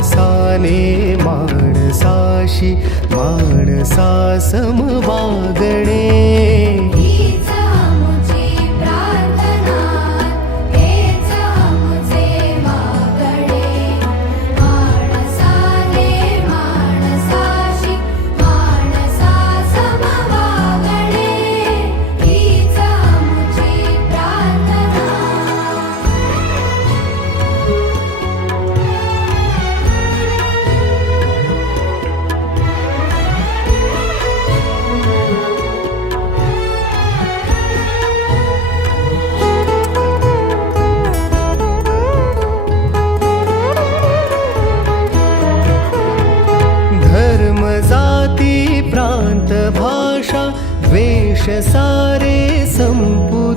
माणसाने माणसाशी माणसा सम वागणे. हीच आमुची प्रार्थना, हेच आमुचे मागणे. माणसाने माणसाशी माणसा सम वागणे. हीच आमुची प्रार्थना. धर्म जाती प्रांत भाषा द्वेष सारे संपू